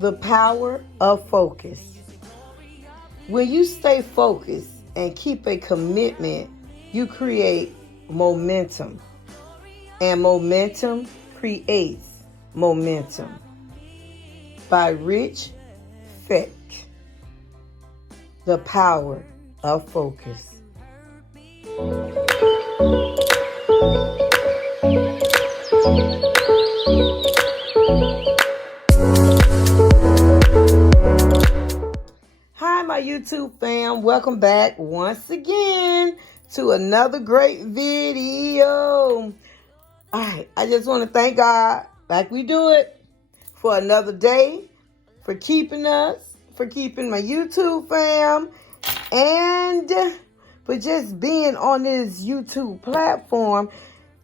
The power of focus. When you stay focused and keep a commitment, you create momentum. And momentum creates momentum. By Rich Feck. The power of focus. Hi, my YouTube fam. Welcome back once again to another great video. All right, I just want to thank God, like we do it, for another day, for keeping us, for keeping my YouTube fam, and for just being on this YouTube platform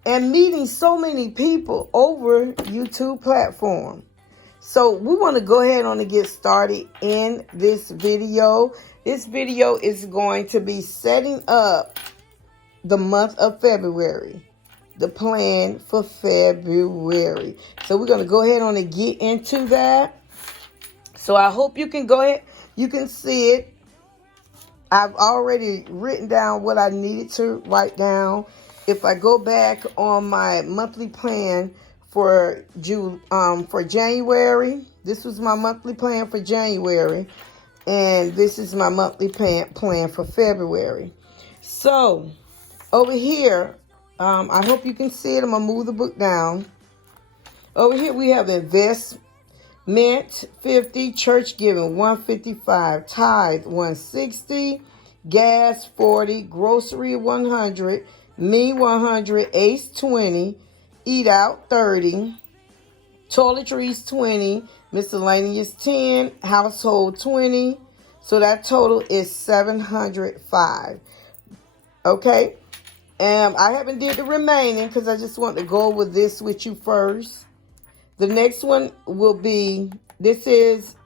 and meeting so many people over YouTube platform. So we want to go ahead on and get started in this video. This video is going to be setting up the month of February, the plan for February. So we're going to go ahead on and get into that. So I hope you can go ahead, you can see it. I've already written down what I needed to write down. If I go back on my monthly plan for January, this was my monthly plan for January, and this is my monthly plan for February. So over here, I hope you can see it. I'm gonna move the book down. Over here we have investment 50, church giving 155, tithe 160, gas 40, grocery 100, me 100, ace 20, eat out 30, toiletries 20, miscellaneous 10, household 20. So that total is 705. Okay, and I haven't did the remaining because I just want to go over this with you first. The next one will be, this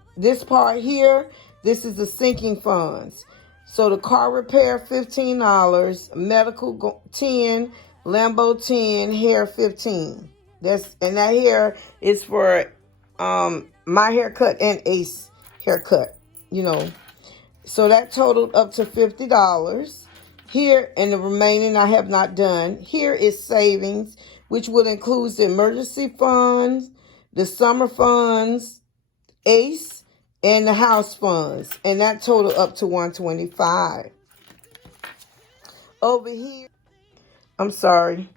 part here, this is the sinking funds. So the car repair, $15, medical 10, Lambo 10, hair 15. And that hair is for my haircut and Ace haircut, you know. So that totaled up to $50. Here, and the remaining I have not done. Here is savings, which would include the emergency funds, the summer funds, Ace, and the house funds. And that total up to $125. Over here, I'm sorry,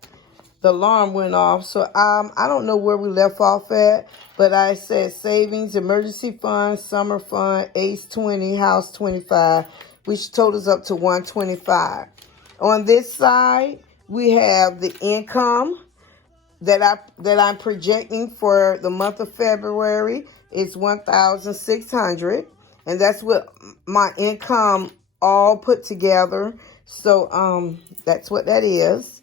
the alarm went off. So I don't know where we left off at, but I said savings, emergency fund, summer fund, Ace 20, house 25, which totals up to $125. On this side, we have the income that I'm projecting for the month of February is $1,600, and that's what my income all put together. So that's what that is.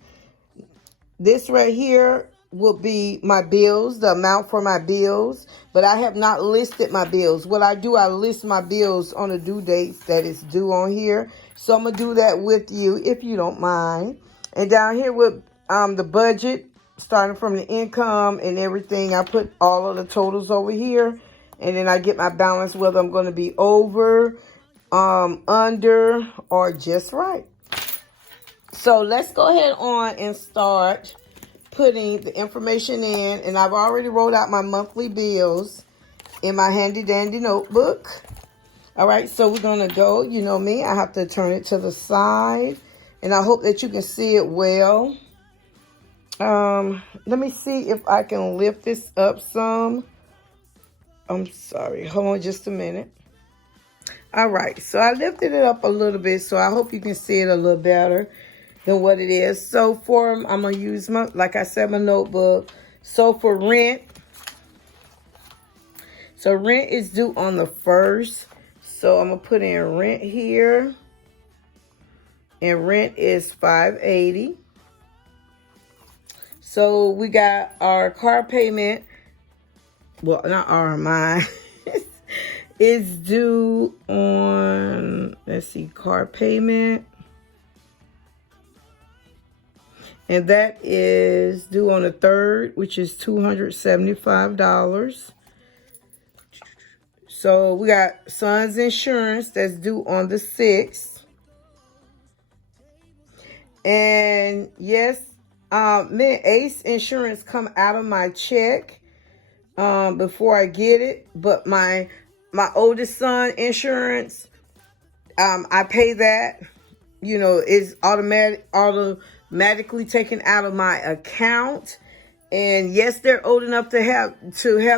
This right here will be my bills, the amount for my bills, but I have not listed my bills. What I do, I list my bills on the due dates that is due on here. So I'm gonna do that with you if you don't mind. And down here with the budget, starting from the income and everything, I put all of the totals over here, and then I get my balance, whether I'm going to be over, under, or just right. So let's go ahead on and start putting the information in, and I've already wrote out my monthly bills in my handy dandy notebook. All right, so we're going to go, you know me, I have to turn it to the side, and I hope that you can see it well. Let me see if I can lift this up some. I'm sorry, hold on just a minute. All right, so I lifted it up a little bit, so I hope you can see it a little better than what it is. So I'm gonna use my, like I said, my notebook. So for rent, so rent is due on the 1st. So I'm gonna put in rent here, and rent is $580. So we got our car payment. Well, not our, mine. Is due on, let's see, car payment. And that is due on the 3rd, which is $275. So we got Son's insurance that's due on the 6th. And yes, me and Ace insurance come out of my check before I get it. But my oldest son insurance, I pay that. You know, it's automatically taken out of my account. And yes, they're old enough to have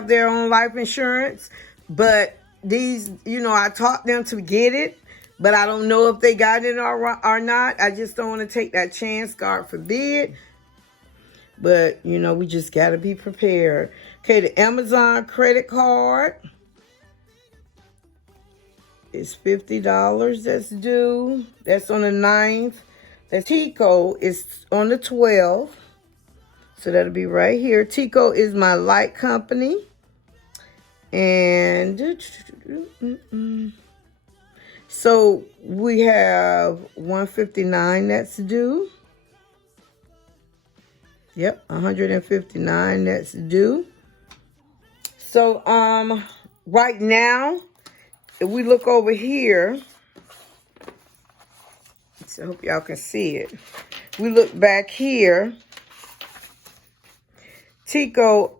their own life insurance. But these, you know, I taught them to get it. But I don't know if they got it or not. I just don't want to take that chance, God forbid. But, you know, we just got to be prepared. Okay, the Amazon credit card is $50 that's due. That's on the 9th. The Tico is on the 12th. So that'll be right here. Tico is my light company. And so we have $159 that's due. Yep, $159 that's due. So right now, if we look over here, so I hope y'all can see it. We look back here. Tico,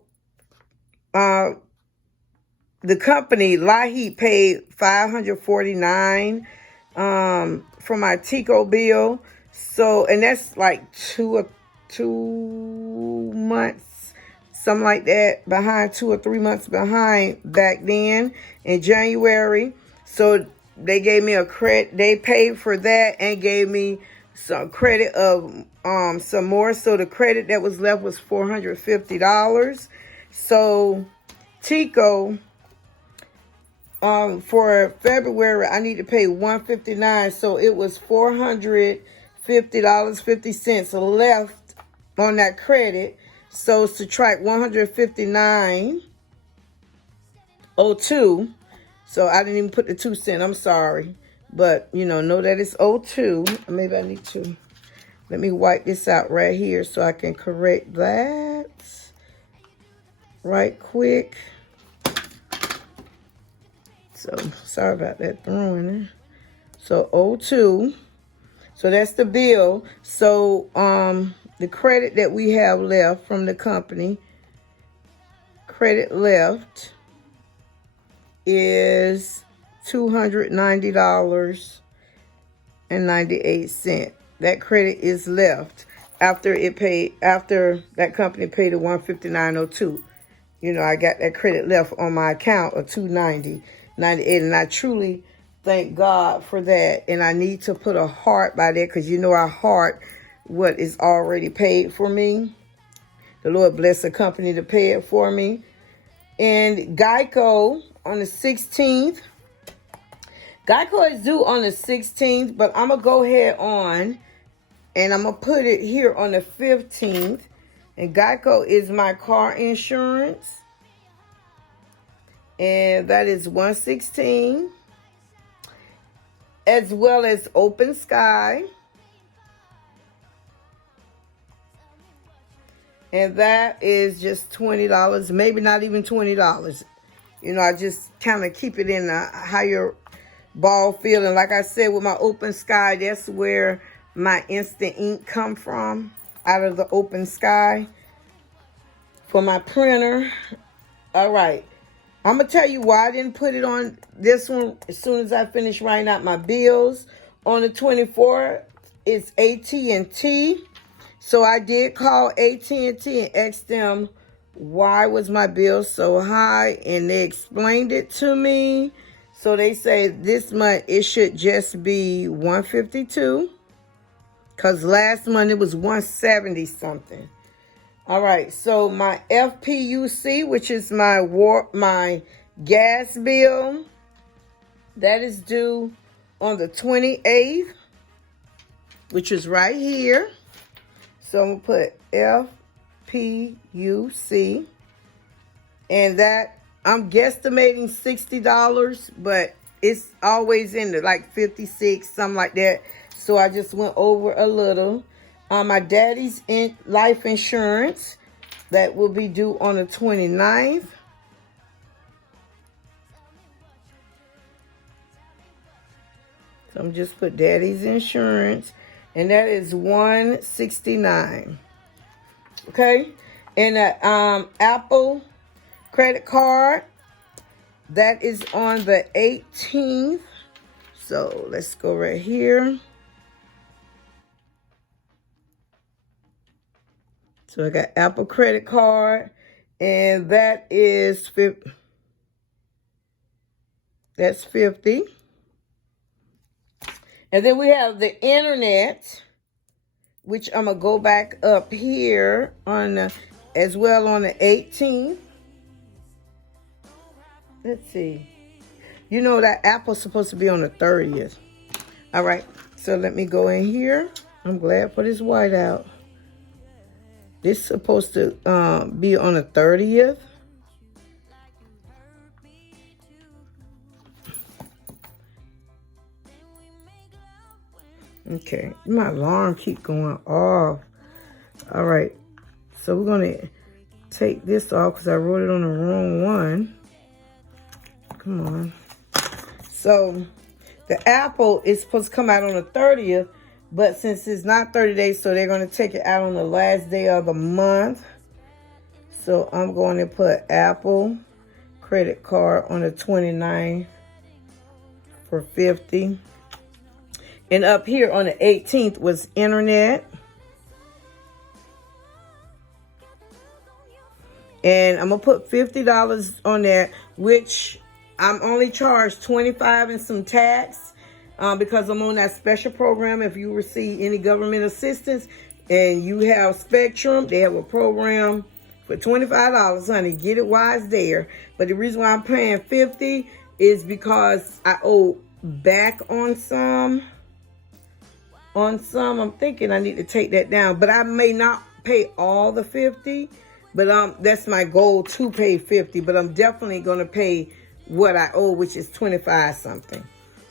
the company, Lahi, paid $549 for my Tico bill. So, and that's like two months, something like that, behind, 2 or 3 months behind back then in January. So they gave me a credit. They paid for that and gave me some credit of some more. So the credit that was left was $450. So Tico, for February, I need to pay $159. So it was $450.50 left on that credit. So subtract $159.02. So I didn't even put the 2 cents. I'm sorry. But, you know that it's 02. Maybe I need to. Let me wipe this out right here so I can correct that right quick. So, sorry about that throwing it. So, 02. So, that's the bill. So, the credit that we have left from the company, credit left is $290.98. That credit is left after that company paid the $159.02. You know, I got that credit left on my account of $290.98, and I truly thank God for that. And I need to put a heart by that, because you know I heart what is already paid for me. The Lord bless the company to pay it for me. And Geico on the 16th. Geico is due on the 16th, but I'm going to go ahead on and I'm going to put it here on the 15th. And Geico is my car insurance. And that is $116. As well as Open Sky. And that is just $20, maybe not even $20. You know, I just kind of keep it in a higher ball feeling. Like I said, with my Open Sky, that's where my instant ink come from, out of the Open Sky for my printer. All right. I'm going to tell you why I didn't put it on this one as soon as I finish writing out my bills. On the 24th, it's AT&T. So I did call AT&T and asked them why was my bill so high, and they explained it to me. So they say this month it should just be $152, because last month it was $170 something. All right, so my FPUC, which is my gas bill, that is due on the 28th, which is right here. So I'm going to put FPUC, and that I'm guesstimating $60, but it's always in there, like 56, something like that. So I just went over a little. My daddy's life insurance, that will be due on the 29th. So I'm just put daddy's insurance, and that is $169. Okay, and the Apple credit card, that is on the 18th. So let's go right here. So I got Apple credit card, and that is that's 50. And then we have the internet, which I'm gonna go back up here on the, as well on the 18th. Let's see. You know that Apple's supposed to be on the 30th. All right, so let me go in here. I'm glad for this whiteout. This is supposed to be on the 30th. Okay, my alarm keep going off. All right, so we're gonna take this off because I wrote it on the wrong one. Come on. So the Apple is supposed to come out on the 30th, but since it's not 30 days, so they're going to take it out on the last day of the month. So I'm going to put Apple credit card on the 29th for 50. And up here on the 18th was internet. And I'm going to put $50 on that, which I'm only charged $25 and some tax. Because I'm on that special program. If you receive any government assistance and you have Spectrum, they have a program for $25, honey. Get it while it's there. But the reason why I'm paying $50 is because I owe back on some. I'm thinking I need to take that down. But I may not pay all the $50. But that's my goal, to pay $50. But I'm definitely going to pay what I owe, which is $25 something.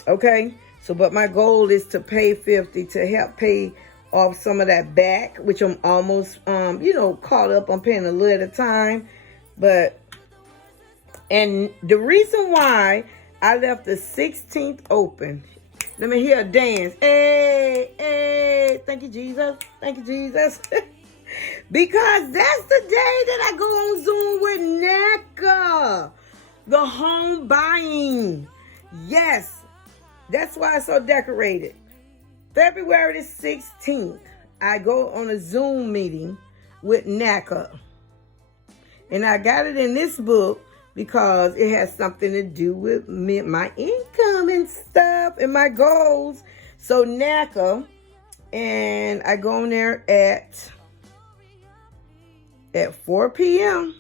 Okay? So, but my goal is to pay $50 to help pay off some of that back, which I'm almost, caught up. I'm paying a little at a time. But, and the reason why I left the 16th open, let me hear a dance. Hey, hey, thank you, Jesus. Thank you, Jesus. Because that's the day that I go on Zoom with NACA, the home buying. Yes. That's why it's so decorated. February the 16th, I go on a Zoom meeting with NACA. And I got it in this book because it has something to do with my income and stuff and my goals. So NACA, and I go on there at 4 p.m.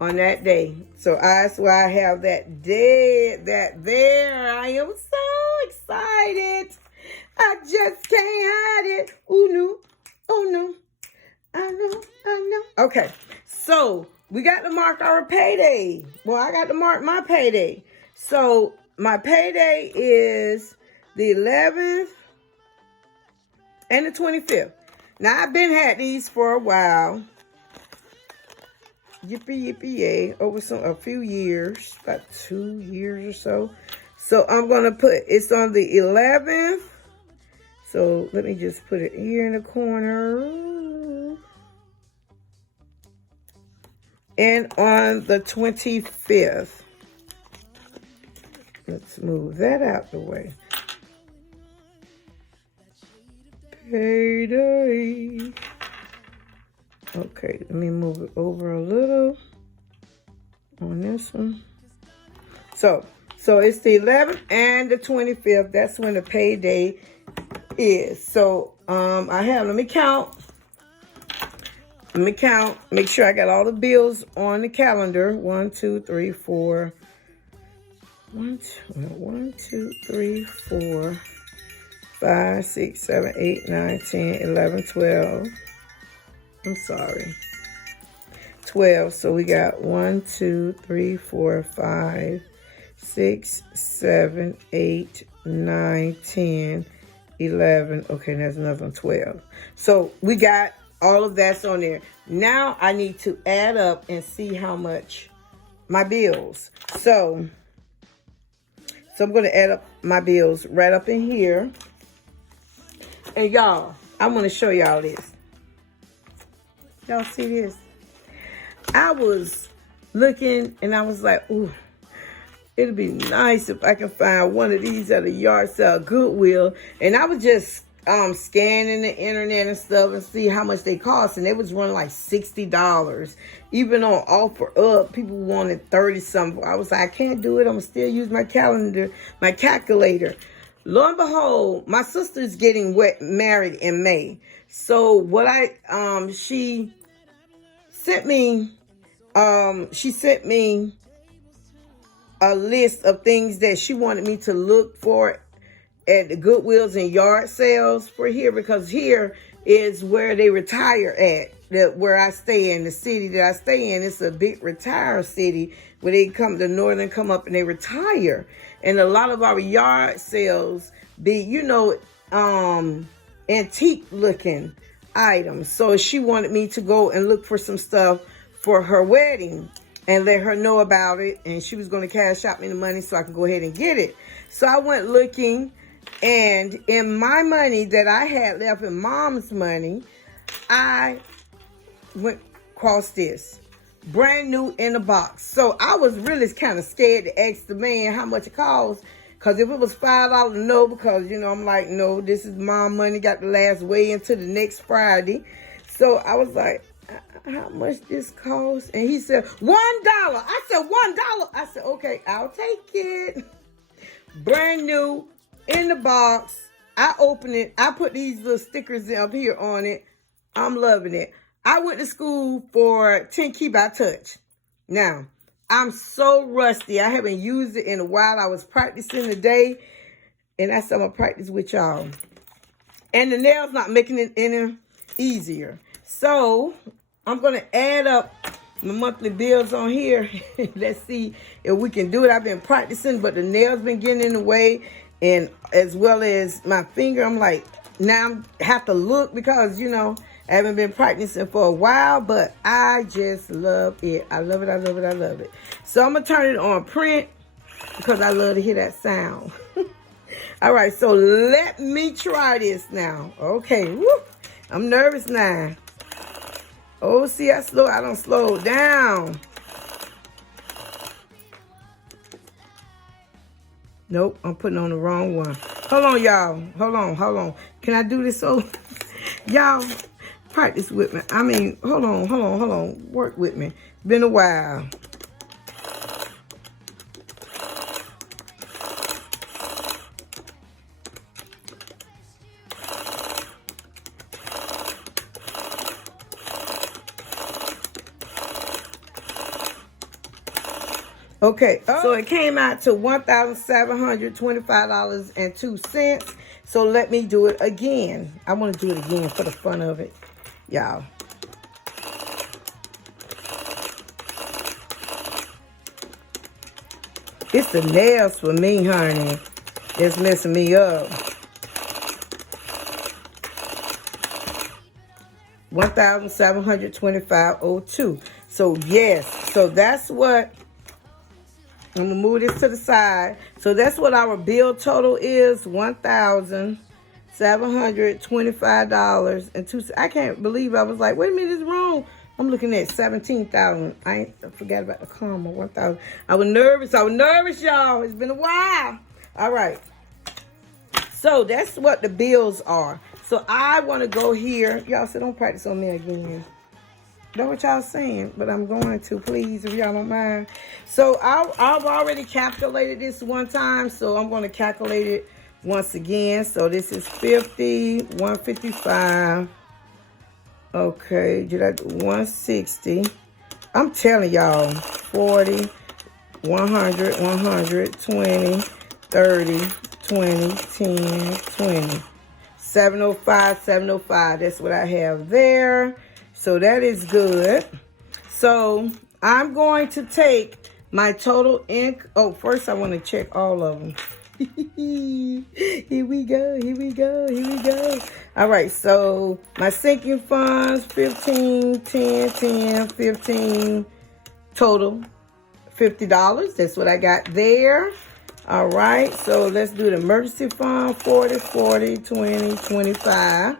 on that day. So that's why I have that day, that there. I am so excited. I just can't hide it. Oh no. Oh no. I know. Okay. So we got to mark our payday. Well, I got to mark my payday. So my payday is the 11th and the 25th. Now I've been had these for a while. Yippee, yippee, yay. Over a few years, about 2 years or so. So I'm going to put, it's on the 11th. So let me just put it here in the corner. And on the 25th. Let's move that out the way. Payday. Okay, let me move it over a little on this one. So it's the 11th and the 25th. That's when the payday is. So let me count. Make sure I got all the bills on the calendar. 1, 2, 3, 4. 1, 2, 3, 4, 5, 6, 7, 8, 9, 10, 11, 12. I'm sorry. 12. So we got 1, 2, 3, 4, 5, 6, 7, 8, 9, 10, 11. Okay, that's another one, 12. So we got all of that's on there. Now I need to add up and see how much my bills. So So I'm going to add up my bills right up in here. And y'all, I want to show y'all this. Y'all see this? I was looking and I was like, ooh, it'd be nice if I can find one of these at a yard sale, Goodwill. And I was just scanning the internet and stuff and see how much they cost. And they was running like $60. Even on offer up, people wanted 30 something. I was like, I can't do it. I'm going to still use my calendar, my calculator. Lo and behold, my sister's getting married in May. So what she sent me a list of things that she wanted me to look for at the Goodwills and yard sales for here, because here is where they retire at, where I stay in, the city that I stay in. It's a big retire city where they come, the northern come up and they retire. And a lot of our yard sales be, you know, antique looking items. So she wanted me to go and look for some stuff for her wedding and let her know about it. And she was going to cash out me the money so I could go ahead and get it. So I went looking, and in my money that I had left, in mom's money, I went across this. Brand new in the box. So I was really kind of scared to ask the man how much it cost. Because if it was $5, no. Because, you know, I'm like, no, this is mom money. Got to last way into the next Friday. So I was like, how much this cost? And he said, $1. I said, $1. I said, okay, I'll take it. Brand new in the box. I opened it. I put these little stickers up here on it. I'm loving it. I went to school for 10 key by touch. Now, I'm so rusty. I haven't used it in a while. I was practicing today, and I said I'm going to practice with y'all. And the nails not making it any easier. So, I'm going to add up my monthly bills on here. Let's see if we can do it. I've been practicing, but the nails been getting in the way, and as well as my finger. I'm like, now I have to look because, you know, I haven't been practicing for a while, but I just love it. I love it, I love it, I love it. So I'm going to turn it on print because I love to hear that sound. All right, so let me try this now. Okay, woo, I'm nervous now. Oh, see, I don't slow down. Nope, I'm putting on the wrong one. Hold on, y'all. Hold on. Can I do this so y'all practice with me? I mean, hold on. Work with me. It's been a while. Okay, so it came out to $1,725.02. So let me do it again. I want to do it again for the fun of it, y'all. It's the nails for me, honey. It's messing me up. $1,725.02. So yes, so that's what. I'm going to move this to the side. So that's what our bill total is, $1,725.02. I can't believe I was like, wait a minute, it's wrong. I'm looking at $17,000. I forgot about the comma, 1,000. I was nervous, y'all. It's been a while. All right. So that's what the bills are. So I want to go here. Y'all said don't practice on me again. Know what y'all saying, but I'm going to, please, if y'all don't mind. So I've already calculated this one time, so I'm going to calculate it once again. So this is 50, 155. Okay, did I do 160? I'm telling y'all, 40, 100, 120, 30, 20, 10, 20. 705, 705. That's what I have there. So that is good. So I'm going to take my total ink. Oh, first I want to check all of them. Here we go. All right, so my sinking funds, 15, 10, 10, 15, total $50. That's what I got there. All right, so let's do the emergency fund. 40, 40, 20, 25.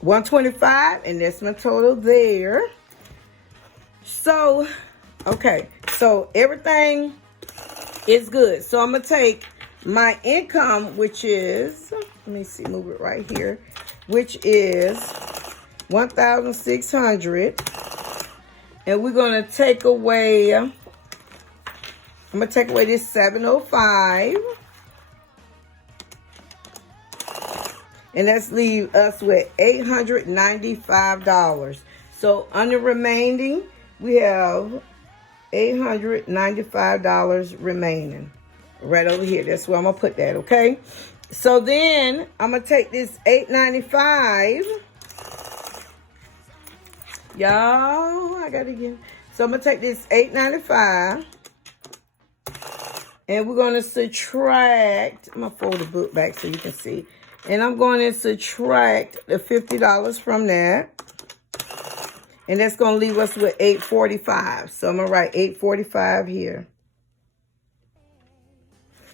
125, and that's my total there. So, okay, so everything is good. So I'm going to take my income, which is, let me see, move it right here, which is 1,600. And we're going to take away, I'm going to take away this 705. And that's leave us with $895. So on the remaining, we have $895 remaining. Right over here. That's where I'm going to put that, okay? So then, I'm going to take this $895. Y'all, I got to get... So I'm going to take this $895. And we're going to subtract... I'm going to fold the book back so you can see. And I'm going to subtract the $50 from that. And that's going to leave us with $845. So I'm going to write $845 here.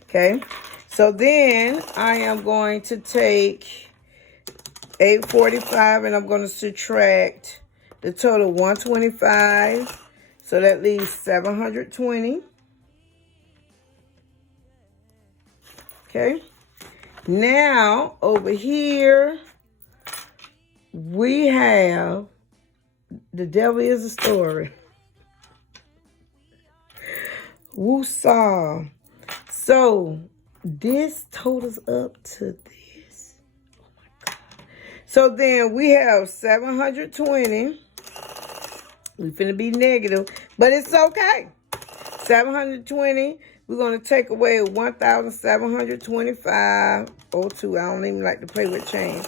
Okay. So then I am going to take $845 and I'm going to subtract the total $125. So that leaves $720. Okay. Now, over here, we have, the devil is a story. Woosah. So, this totals up to this. Oh, my God. So, then we have 720. We're finna be negative, but it's okay. 720. We're going to take away 1,725.02. I don't even like to play with change.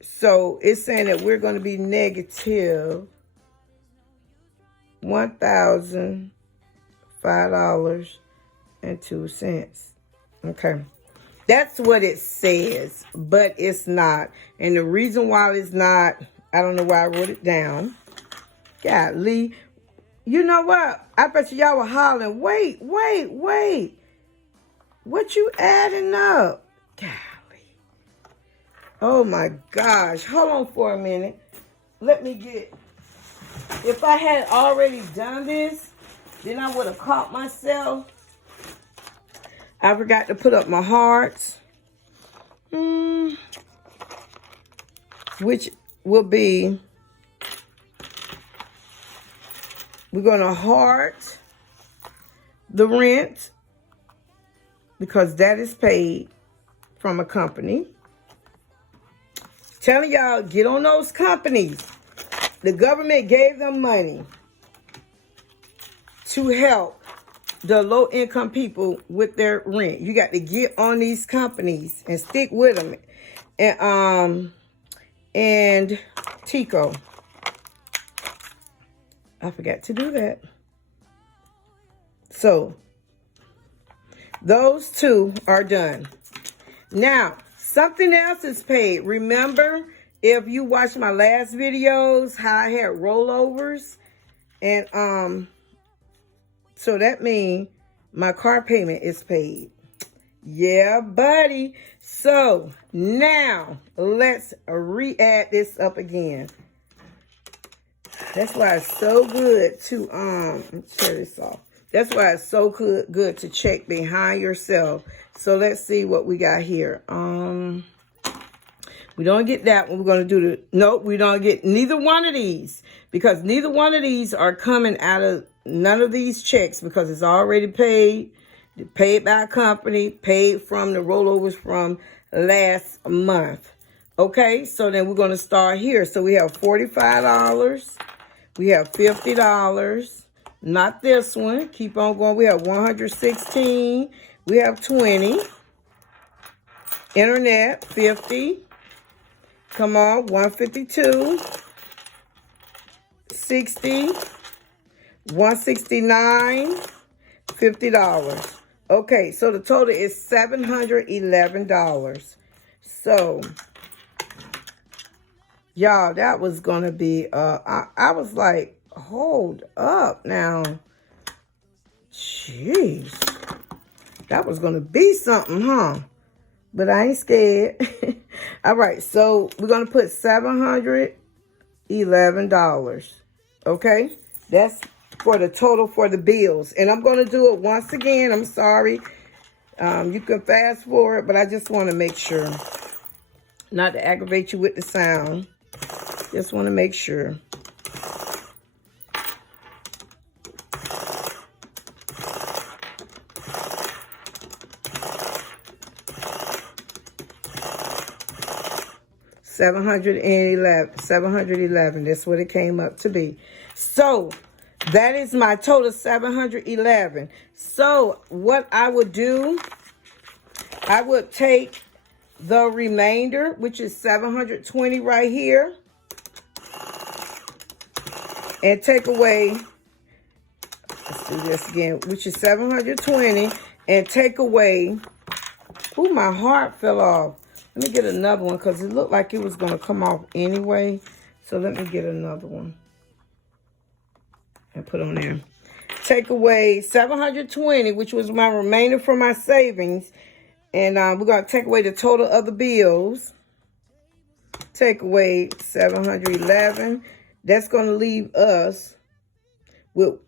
So it's saying that we're going to be negative $1,005.02. Okay. That's what it says, but it's not. And the reason why it's not, I don't know why I wrote it down. Golly. You know what? I bet y'all were hollering, wait. What you adding up? Golly. Oh, my gosh. Hold on for a minute. Let me get... If I had already done this, then I would have caught myself. I forgot to put up my hearts. Which will be... We're going to heart the rent because that is paid from a company. Telling y'all, get on those companies. The government gave them money to help the low-income people with their rent. You got to get on these companies and stick with them. And Tico. I forgot to do that. So, those two are done. Now, something else is paid. Remember, if you watched my last videos, how I had rollovers. And, so that means my car payment is paid. Yeah, buddy. So, now, let's re-add this up again. That's why it's so good to, let me tear this off. That's why it's so good to check behind yourself. So let's see what we got here. We don't get that one. We're going to do the, nope, we don't get neither one of these. Because neither one of these are coming out of none of these checks because it's already paid. Paid by a company, paid from the rollovers from last month. Okay, so then we're going to start here. So we have $45. We have $50. Not this one. Keep on going. We have $116. We have $20. Internet, $50. Come on, $152. $60. $169. $50. Okay, so the total is $711. So, y'all, that was going to be, I was like, hold up now. Jeez. That was going to be something, huh? But I ain't scared. All right, so we're going to put $711. Okay? That's for the total for the bills. And I'm going to do it once again. I'm sorry. You can fast forward, but I just want to make sure. Not to aggravate you with the sound. Just want to make sure. $711. That's what it came up to be. So that is my total, $711. So what I would do, I would take the remainder, which is $720 right here, and take away, let's do this again, which is $720, and take away, ooh, my heart fell off. Let me get another one because it looked like it was going to come off anyway. So let me get another one and put on there. Take away $720, which was my remainder for my savings. And we're going to take away the total of the bills. Take away $711. That's going to leave us with,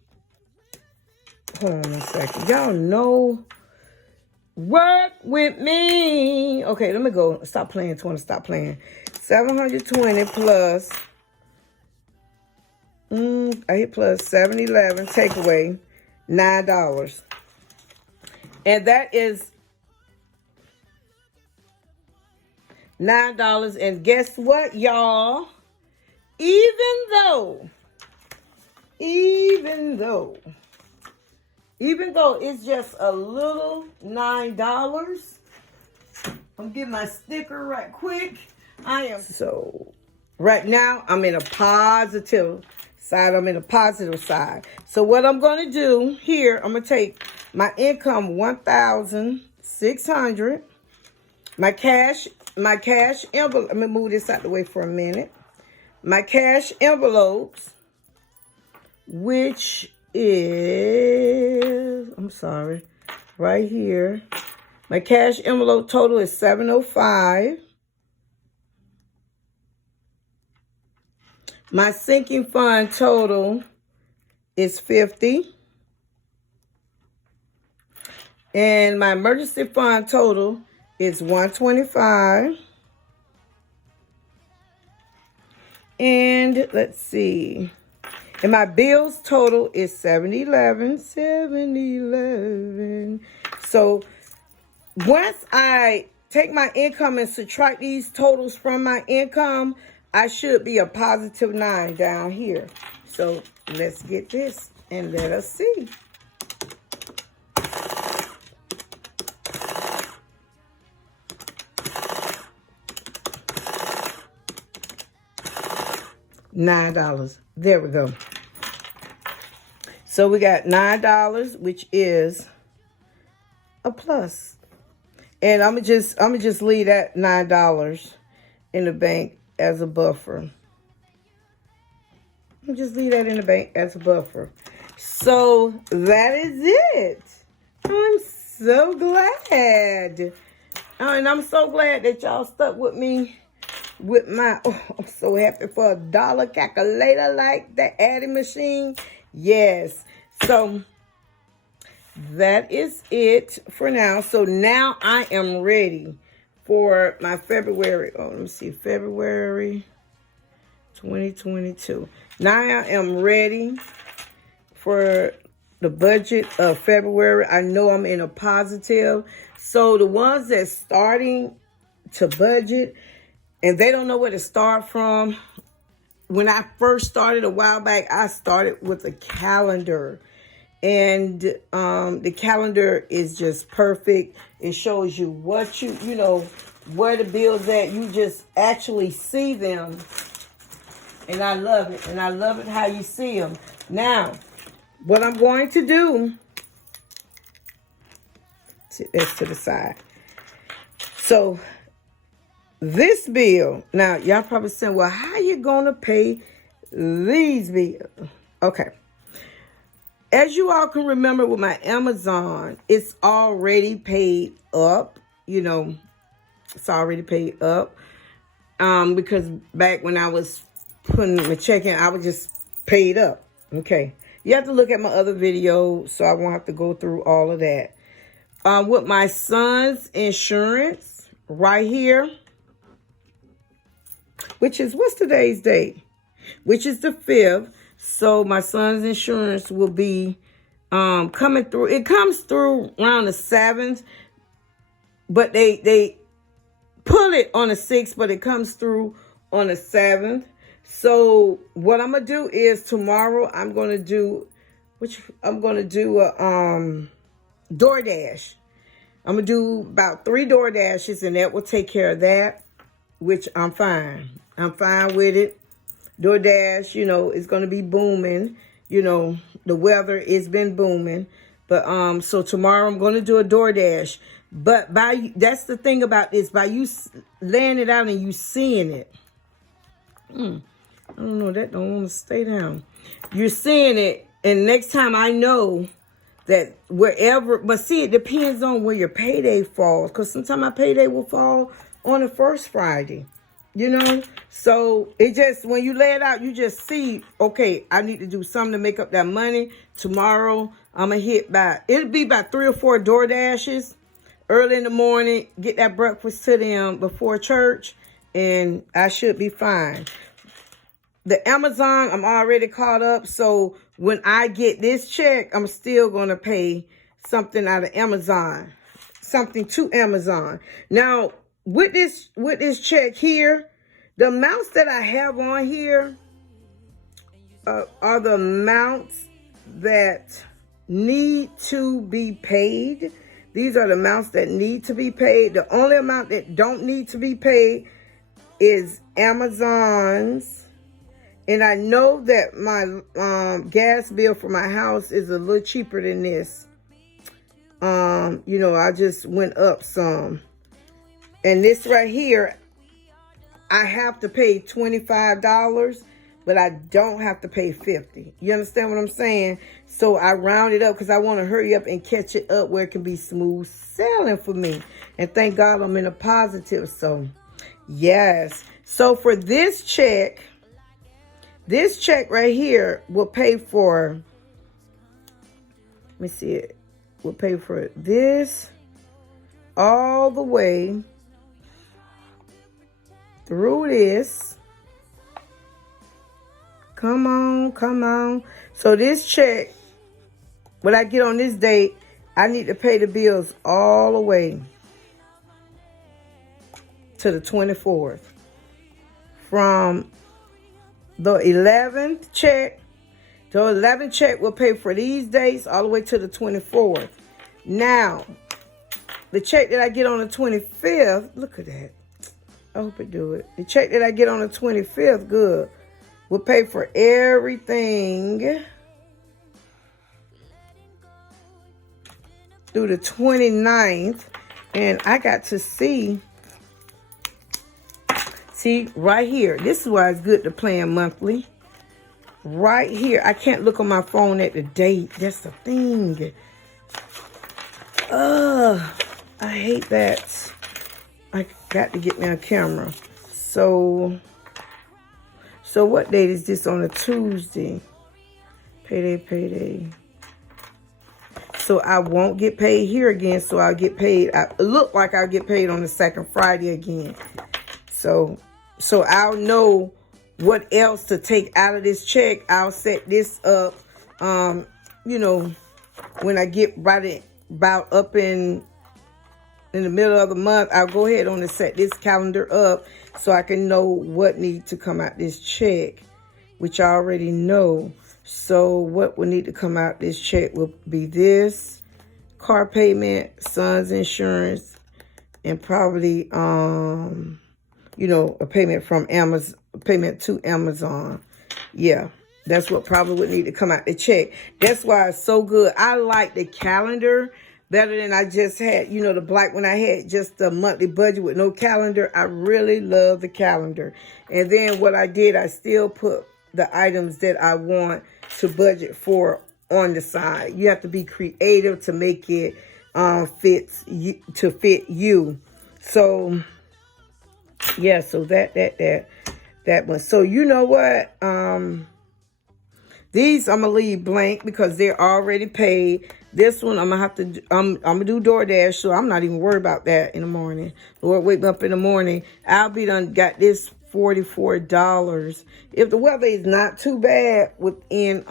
hold on a second. Y'all know, work with me. Okay, let me go. Stop playing, Towanda. Stop playing. 720 plus, I hit plus 711, take away $9. And that is $9. And guess what, y'all? Even though it's just a little $9, I'm getting my sticker right quick. So right now I'm in a positive side. So what I'm going to do here, I'm going to take my income, $1,600. My cash envelope. Let me move this out the way for a minute. My cash envelopes, which is, I'm sorry, right here. My cash envelope total is $705. My sinking fund total is $50. And my emergency fund total is $125. And let's see. And my bills total is $711. So once I take my income and subtract these totals from my income, I should be a positive 9 down here. So let's get this and let us see. $9. There we go. So we got $9, which is a plus. And I'm gonna just leave that $9 in the bank as a buffer. Just leave that in the bank as a buffer. So that is it. I'm so glad. And I'm so glad that y'all stuck with me with my, I'm so happy for a dollar calculator like that adding machine. Yes. So that is it for now. So now I am ready for my February. Oh, let me see. February 2022. Now I am ready for the budget of February. I know I'm in a positive. So the ones that's starting to budget and they don't know where to start from. When I first started a while back, I started with a calendar. And the calendar is just perfect. It shows you what you know, where the bills at. You just actually see them. And I love it. And I love it how you see them. Now, what I'm going to do, that's to the side. So this bill, now y'all probably saying, well, how you going to pay these bills? Okay. as you all can remember with my Amazon, it's already paid up. You know, it's already paid up. Because back when I was putting my check in, I was just paid up. Okay. You have to look at my other video, so I won't have to go through all of that. With my son's insurance right here, which is, what's today's date? Which is the 5th. So my son's insurance will be coming through. It comes through around the 7th, but they pull it on the 6th, but it comes through on the 7th. So what I'm gonna do is tomorrow I'm gonna do a DoorDash. I'm gonna do about 3 DoorDashes, and that will take care of that, which I'm fine. I'm fine with it. DoorDash, you know, is gonna be booming. You know, the weather has been booming. But so tomorrow I'm gonna do a DoorDash. But that's the thing about this, by you laying it out and you seeing it. I don't know, that don't want to stay down. You're seeing it, and next time I know that wherever, but see, it depends on where your payday falls, because sometimes my payday will fall on the first Friday, you know? So it just, when you lay it out, you just see, okay, I need to do something to make up that money. Tomorrow, I'm going to hit it'll be about 3 or 4 DoorDashes early in the morning, get that breakfast to them before church, and I should be fine. The Amazon, I'm already caught up. So when I get this check, I'm still going to pay something out of Amazon, something to Amazon. Now, with this check here, the amounts that I have on here are the amounts that need to be paid. These are the amounts that need to be paid. The only amount that don't need to be paid is Amazon's. And I know that my gas bill for my house is a little cheaper than this. You know, I just went up some. And this right here, I have to pay $25, but I don't have to pay $50. You understand what I'm saying? So I round it up because I want to hurry up and catch it up where it can be smooth sailing for me. And thank God I'm in a positive. So, yes. So for this check right here will pay for, let me see it, will pay for this all the way through this. Come on, come on. So this check, when I get on this date, I need to pay the bills all the way to the 24th. From the 11th check, the 11th check will pay for these dates all the way to the 24th. Now, the check that I get on the 25th, look at that. I hope it do it. The check that I get on the 25th, good, will pay for everything through the 29th. And I got to see right here. This is why it's good to plan monthly. Right here. I can't look on my phone at the date. That's the thing. I hate that. I got to get me a camera. So what date is this on a Tuesday? Payday. So I won't get paid here again. So I'll get paid. It look like I'll get paid on the second Friday again. So I'll know what else to take out of this check. I'll set this up, you know, when I get about up in the middle of the month, I'll go ahead on and set this calendar up so I can know what needs to come out this check, which I already know. So what will need to come out this check will be this, car payment, son's insurance, and probably, you know, a payment from Amazon, payment to Amazon. Yeah, that's what probably would need to come out the check. That's why it's so good. I like the calendar better than I just had, you know, the black when I had just the monthly budget with no calendar. I really love the calendar. And then what I did, I still put the items that I want to budget for on the side. You have to be creative to make it fit you. So yeah, so that one. So you know what? These I'm gonna leave blank because they're already paid. This one I'm gonna have to. I'm gonna do DoorDash, so I'm not even worried about that in the morning. Lord, wake me up in the morning. I'll be done. Got this $44. If the weather is not too bad, within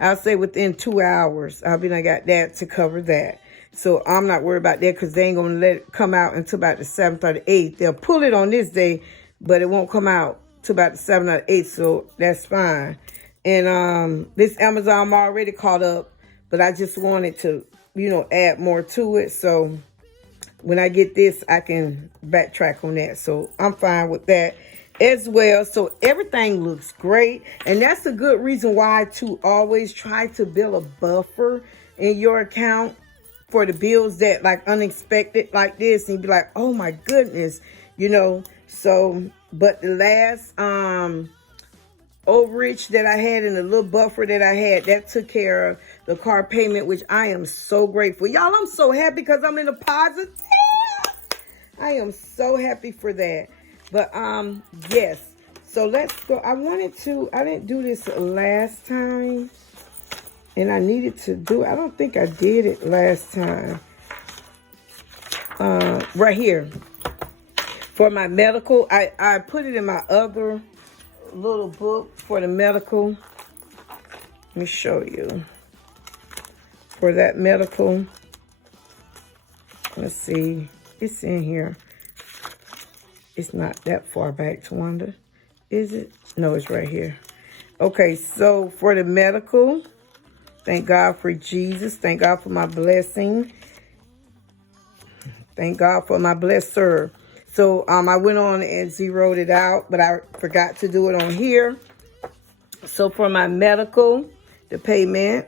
I'll say within 2 hours, I'll be done. Got that to cover that. So I'm not worried about that because they ain't gonna let it come out until about the 7th or the 8th. They'll pull it on this day, but it won't come out till about the 7th or the 8th. So that's fine. And this Amazon I'm already caught up, but I just wanted to, add more to it. So when I get this, I can backtrack on that. So I'm fine with that as well. So everything looks great. And that's a good reason why to always try to build a buffer in your account for the bills that like unexpected like this. And you'd be like, oh my goodness, So, but the last overage that I had and the little buffer that I had, that took care of the car payment, which I am so grateful. Y'all, I'm so happy because I'm in a positive. I am so happy for that. But yes. So let's go. I didn't do this last time. And I needed to do it. I don't think I did it last time. Right here. For my medical, I put it in my other little book for the medical. Let me show you. For that medical. Let's see. It's in here. It's not that far back, Towanda. Is it? No, it's right here. Okay, so for the medical, thank God for Jesus. Thank God for my blessing. Thank God for my blesser. So I went on and zeroed it out, but I forgot to do it on here. So for my medical, the payment,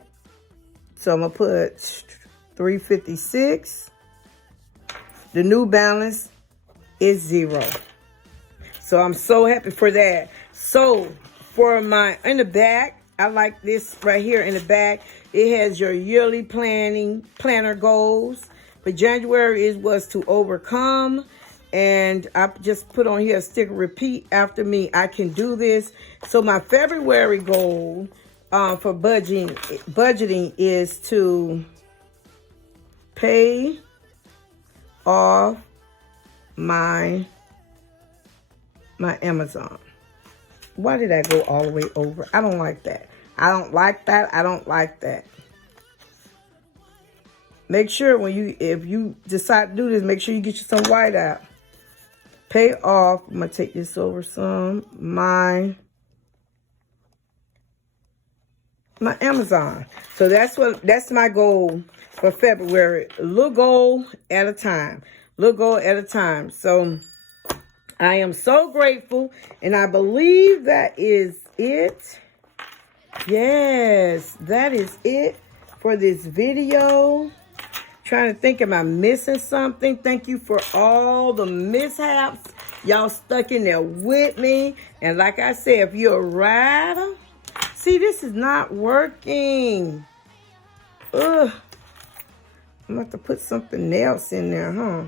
so I'm going to put $356. The new balance is $0. So I'm so happy for that. So for in the back, I like this right here in the back. It has your yearly planner goals. For January, it was to overcome. And I just put on here a sticker, repeat after me. I can do this. So my February goal for budgeting is to pay off my Amazon. Why did I go all the way over? I don't like that. I don't like that. I don't like that. Make sure if you decide to do this, make sure you get you some white out. Pay off, I'm going to take this over some, my Amazon. So that's my goal for February. A little goal at a time. Little goal at a time. So I am so grateful, and I believe that is it. Yes, that is it for this video. Trying to think, am I missing something? Thank you for all the mishaps. Y'all stuck in there with me. And like I said, if you're a rider, see, this is not working. Ugh. I'm going to have to put something else in there, huh?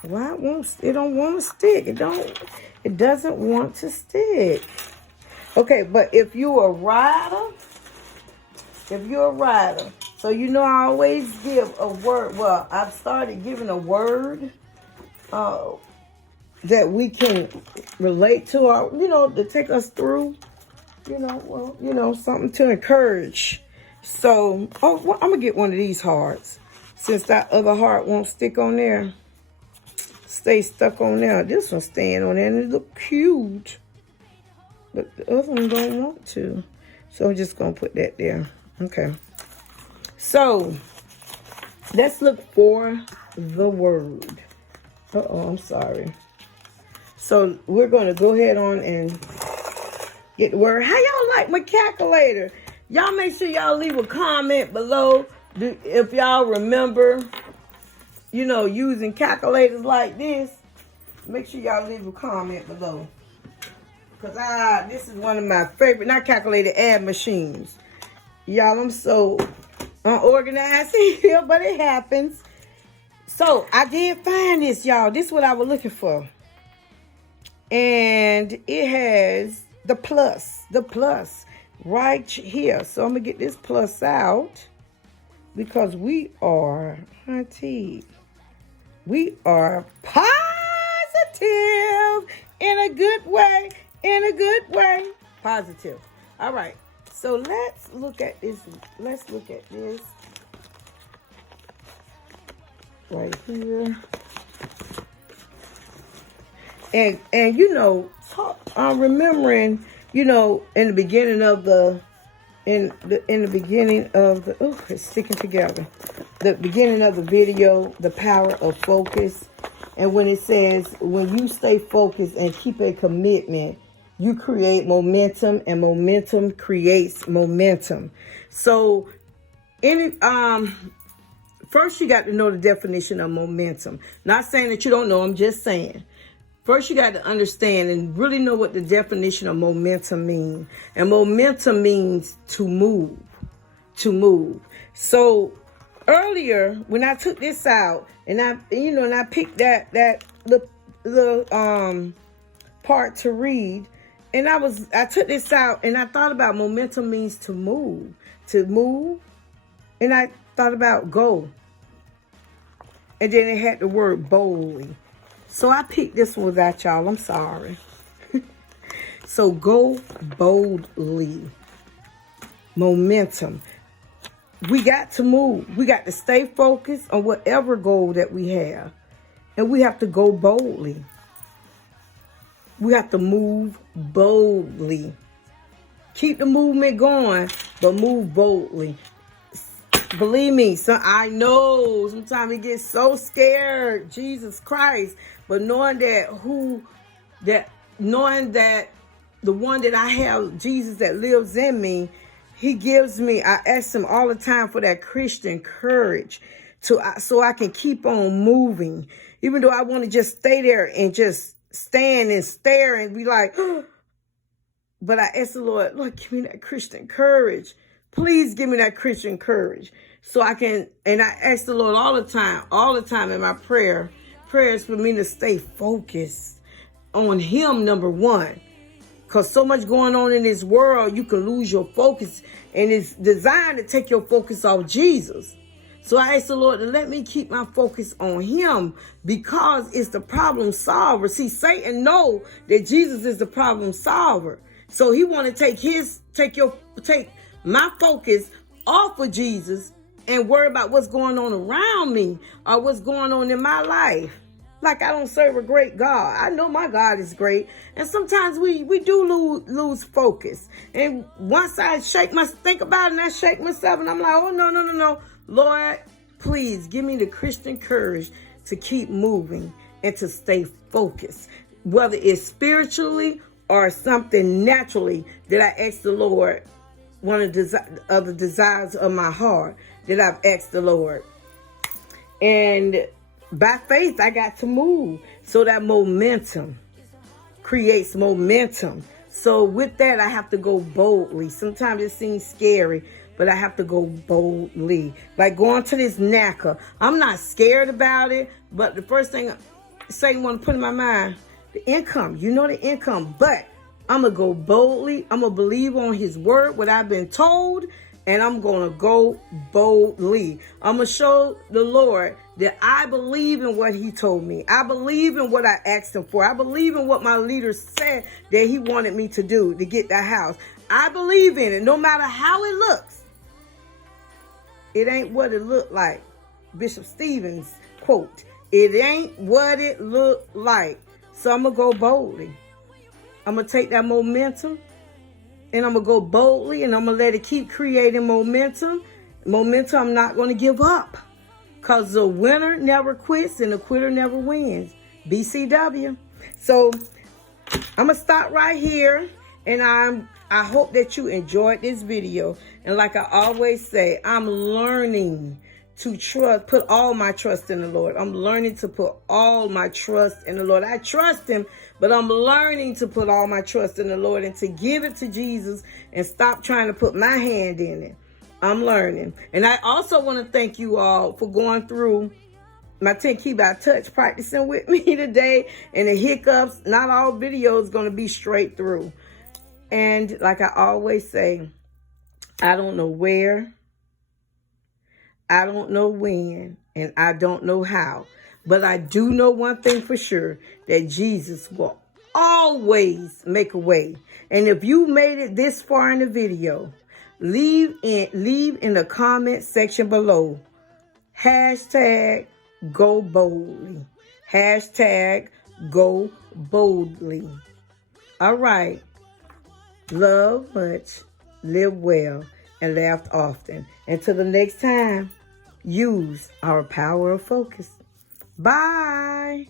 Why it don't want to stick? It doesn't want to stick. Okay, but if you're a rider, so I always give a word. Well, I've started giving a word that we can relate to, or to take us through. Something to encourage. So, I'm gonna get one of these hearts, since that other heart won't stick on there. Stay stuck on there. This one's staying on there, and it look cute, but the other one don't want to. So I'm just gonna put that there. Okay. So let's look for the word. I'm sorry. So we're going to go ahead on and get the word. How y'all like my calculator? Y'all make sure y'all leave a comment below if y'all remember, using calculators like this. Make sure y'all leave a comment below. Because this is one of my favorite, not calculator, ad machines. Y'all, I'm so unorganized here, but it happens. So I did find this, y'all. This is what I was looking for. And it has the plus right here. So I'm going to get this plus out because we are, auntie, we are positive in a good way, positive. All right. So let's look at this. Let's look at this right here. And you know, I'm remembering, you know, in the beginning of the oh, it's sticking together. The beginning of the video, the power of focus. And when it says, when you stay focused and keep a commitment, you create momentum, and momentum creates momentum. So, first you got to know the definition of momentum. Not saying that you don't know, I'm just saying. First, you got to understand and really know what the definition of momentum means. And momentum means to move, So earlier, when I took this out and I picked that little part to read, and I took this out and I thought about momentum means to move, and I thought about go, and then it had the word boldly. So I picked this one without y'all. I'm sorry. So go boldly. Momentum. We got to move. We got to stay focused on whatever goal that we have. And we have to go boldly. We have to move boldly. Keep the movement going, but move boldly. Believe me, I know sometimes we get so scared, Jesus Christ. But knowing that the one that I have, Jesus that lives in me, he gives me, I ask him all the time for that Christian courage so I can keep on moving. Even though I want to just stay there and just stand and stare and be like, but I ask the Lord, give me that Christian courage. Please give me that Christian courage so I can, and I ask the Lord all the time in my prayers for me to stay focused on him, number one. Because so much going on in this world, you can lose your focus, and it's designed to take your focus off Jesus. So I ask the Lord to let me keep my focus on him because it's the problem solver. See, Satan know that Jesus is the problem solver. So he want to take my focus off of Jesus and worry about what's going on around me or what's going on in my life. Like I don't serve a great God. I know my God is great. And sometimes we do lose focus. And once I think about it and I shake myself and I'm like, oh, no. Lord, please give me the Christian courage to keep moving and to stay focused. Whether it's spiritually or something naturally that I ask the Lord, one of the desires of my heart that I've asked the Lord. And by faith, I got to move. So that momentum creates momentum. So with that, I have to go boldly. Sometimes it seems scary, but I have to go boldly. Like going to this NACA. I'm not scared about it, but the first thing Satan want to put in my mind, the income. You know the income, but I'm going to go boldly. I'm going to believe on his word, what I've been told, and I'm going to go boldly. I'm going to show the Lord that I believe in what he told me. I believe in what I asked him for. I believe in what my leader said that he wanted me to do to get that house. I believe in it, no matter how it looks. It ain't what it looked like. Bishop Stevens quote, it ain't what it looked like. So I'm going to go boldly. I'm going to take that momentum and I'm going to go boldly and I'm going to let it keep creating momentum. Momentum, I'm not going to give up because the winner never quits and the quitter never wins. BCW. So I'm going to stop right here, and I hope that you enjoyed this video. And like I always say, I'm learning to put all my trust in the Lord. I'm learning to put all my trust in the Lord. I trust him, but I'm learning to put all my trust in the Lord and to give it to Jesus and stop trying to put my hand in it. I'm learning. And I also want to thank you all for going through my 10 key by touch practicing with me today. And the hiccups, not all videos going to be straight through. And like I always say, I don't know where, I don't know when, and I don't know how. But I do know one thing for sure, that Jesus will always make a way. And if you made it this far in the video, leave in the comment section below, hashtag go boldly. Hashtag go boldly. All right. Love much, live well, and laugh often. Until the next time, use our power of focus. Bye.